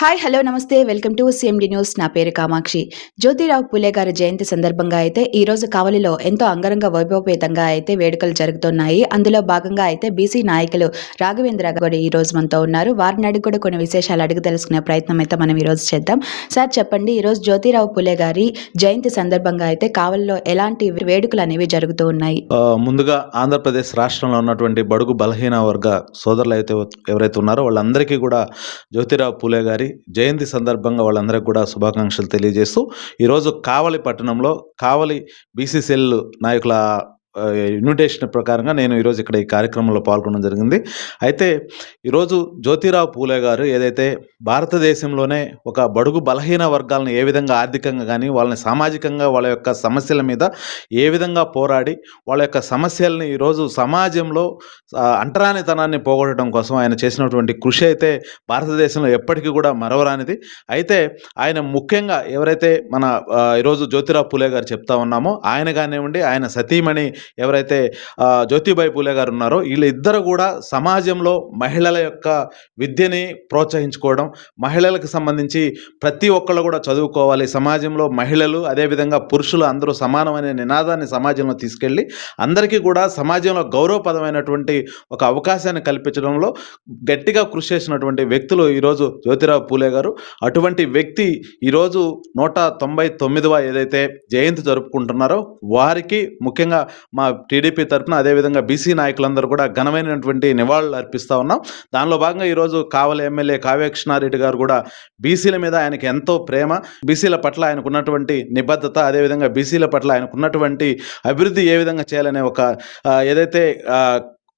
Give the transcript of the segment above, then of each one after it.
Hi hello నమస్తే. Welcome to CMD news నా పేరు కామాక్షి. జ్యోతిరావు పులే గారి జయంతి సందర్భంగా అయితే ఈ రోజు కావలిలో ఎంతో అంగరంగ వైభవపేతంగా అయితే వేడుకలు జరుగుతున్నాయి. అందులో భాగంగా అయితే బీసీ నాయకులు రాఘవేంద్ర కూడా ఈ రోజు మనతో ఉన్నారు. వారిని అడిగి కూడా కొన్ని విశేషాలు అడిగి తెలుసుకునే ప్రయత్నం అయితే మనం ఈరోజు చేద్దాం. సార్ చెప్పండి ఈ రోజు జ్యోతిరావు పులే గారి జయంతి సందర్భంగా అయితే కావలిలో ఎలాంటి వేడుకలు అనేవి జరుగుతూ ఉన్నాయి? ముందుగా ఆంధ్రప్రదేశ్ రాష్ట్రంలో ఉన్నటువంటి బడుగు బలహీన వర్గ సోదరులు అయితే ఎవరైతే ఉన్నారో వాళ్ళందరికీ కూడా జ్యోతిరావు పూలే గారి జయంతి సందర్భంగా వాళ్ళందరికీ కూడా శుభాకాంక్షలు తెలియజేస్తూ ఈరోజు కావలి పట్టణంలో కావలి బీసీసీఎల్ నాయకుల ఇన్విటేషన్ ప్రకారంగా నేను ఈరోజు ఇక్కడ ఈ కార్యక్రమంలో పాల్గొనడం జరిగింది. అయితే ఈరోజు జ్యోతిరావు పూలే గారు ఏదైతే భారతదేశంలోనే ఒక బడుగు బలహీన వర్గాలను ఏ విధంగా ఆర్థికంగా కానీ వాళ్ళని సామాజికంగా వాళ్ళ యొక్క సమస్యల మీద ఏ విధంగా పోరాడి వాళ్ళ యొక్క సమస్యల్ని ఈరోజు సమాజంలో అంటరానితనాన్ని పోగొట్టడం కోసం ఆయన చేసినటువంటి కృషి అయితే భారతదేశంలో ఎప్పటికీ కూడా మరవరానిది. అయితే ఆయన ముఖ్యంగా ఎవరైతే మన ఈరోజు జ్యోతిరావు పూలే గారు చెప్తా ఉన్నామో ఆయన కానివ్వండి ఆయన సతీమణి ఎవరైతే జ్యోతిబాయి పూలే గారు ఉన్నారో వీళ్ళిద్దరు కూడా సమాజంలో మహిళల యొక్క విద్యని ప్రోత్సహించుకోవడం మహిళలకు సంబంధించి ప్రతి ఒక్కళ్ళు కూడా చదువుకోవాలి. సమాజంలో మహిళలు అదేవిధంగా పురుషులు అందరూ సమానం అనే నినాదాన్ని సమాజంలో తీసుకెళ్ళి అందరికీ కూడా సమాజంలో గౌరవపదమైనటువంటి ఒక అవకాశాన్ని కల్పించడంలో గట్టిగా కృషి చేసినటువంటి వ్యక్తులు ఈరోజు జ్యోతిరావు పూలే గారు. అటువంటి వ్యక్తి ఈరోజు నూట తొంభై తొమ్మిదవ ఏదైతే జయంతి జరుపుకుంటున్నారో వారికి ముఖ్యంగా మా టీడీపీ తరఫున అదేవిధంగా బీసీ నాయకులందరూ కూడా ఘనమైనటువంటి నివాళులు అర్పిస్తూ ఉన్నాం. దానిలో భాగంగా ఈరోజు కావలి ఎమ్మెల్యే కావ్యకృష్ణారెడ్డి గారు కూడా బీసీల మీద ఆయనకి ఎంతో ప్రేమ బీసీల పట్ల ఆయనకు ఉన్నటువంటి నిబద్ధత అదేవిధంగా బీసీల పట్ల ఆయనకు ఉన్నటువంటి అభివృద్ధి ఏ విధంగా చేయాలనే ఒక ఏదైతే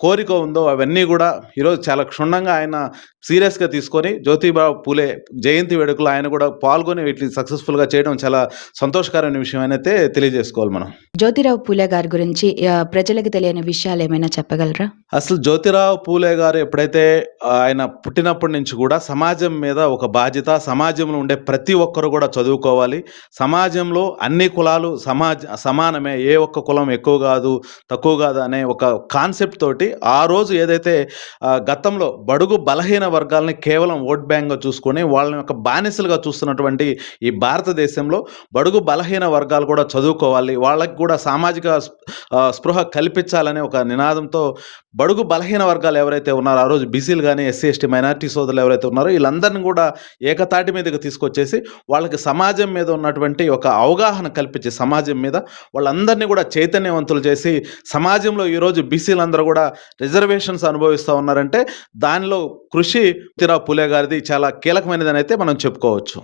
కోరిక ఉందో అవన్నీ కూడా ఈరోజు చాలా క్షుణ్ణంగా ఆయన సీరియస్గా తీసుకొని జ్యోతిబాబు పూలే జయంతి వేడుకలు ఆయన కూడా పాల్గొని వీటిని సక్సెస్ఫుల్గా చేయడం చాలా సంతోషకరమైన విషయం అయితే తెలియజేసుకోవాలి మనం. జ్యోతిరావు పూలే గారి గురించి ప్రజలకు తెలియని విషయాలు ఏమైనా చెప్పగలరా? అసలు జ్యోతిరావు పూలే గారు ఎప్పుడైతే ఆయన పుట్టినప్పటి నుంచి కూడా సమాజం మీద ఒక బాధ్యత సమాజంలో ఉండే ప్రతి ఒక్కరు కూడా చదువుకోవాలి. సమాజంలో అన్ని కులాలు సమాజ సమానమే. ఏ ఒక్క కులం ఎక్కువ కాదు తక్కువ కాదు అనే ఒక కాన్సెప్ట్ తోటి ఆ రోజు ఏదైతే గతంలో బడుగు బలహీన వర్గాలని కేవలం ఓట్ బ్యాంక్గా చూసుకొని వాళ్ళని ఒక బానిసలుగా చూస్తున్నటువంటి ఈ భారతదేశంలో బడుగు బలహీన వర్గాలు కూడా చదువుకోవాలి. వాళ్ళకి కూడా సామాజిక స్పృహ కల్పించాలనే ఒక నినాదంతో బడుగు బలహీన వర్గాలు ఎవరైతే ఉన్నారో ఆ రోజు బీసీలు కానీ ఎస్సీ ఎస్టీ మైనార్టీ సోదరులు ఎవరైతే ఉన్నారో వీళ్ళందరినీ కూడా ఏకతాటి మీదకి తీసుకొచ్చేసి వాళ్ళకి సమాజం మీద ఉన్నటువంటి ఒక అవగాహన కల్పించి సమాజం మీద వాళ్ళందరినీ కూడా చైతన్యవంతులు చేసి సమాజంలో ఈరోజు బీసీలందరూ కూడా రిజర్వేషన్స్ అనుభవిస్తూ ఉన్నారంటే దానిలో కృషి తిరా పులే గారిది చాలా కీలకమైనదని అయితే మనం చెప్పుకోవచ్చు.